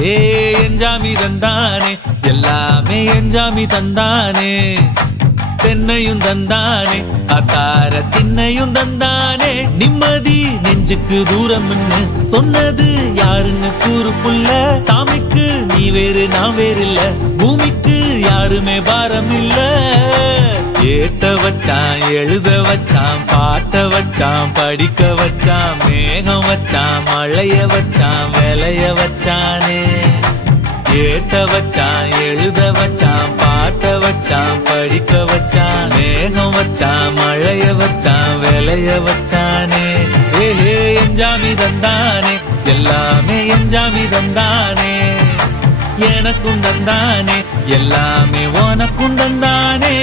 ஏ எஞ்சாமி தந்தானே எல்லாமே எஞ்சாமி தந்தானே தென்னையும் தந்தானே அத்தார திண்ணையும் தந்தானே நிம்மதி நெஞ்சுக்கு தூரம்னு சொன்னது யாருன்னு கூறு புள்ள சாமிக்கு நீ வேறு நான் வேறு இல்ல பூமிக்கு யாருமே பாரம் இல்ல ஏத்த வச்சான் எழுத வச்சான் பாட்ட வச்சான் படிக்க வச்சான் மேகம் வச்சான் மழைய வச்சான் விளைய வச்சானே ஏத்த வச்சான் எழுத வச்சான் பாட்ட வச்சான் படிக்க வச்சான் மேகம் வச்சான் மழைய வச்சான் விளைய வச்சானே ஏஹே எஞ்சாமி தந்தானே எல்லாமே எஞ்சாமி தந்தானே எனக்கும் தந்தானே எல்லாமே உனக்கும் தந்தானே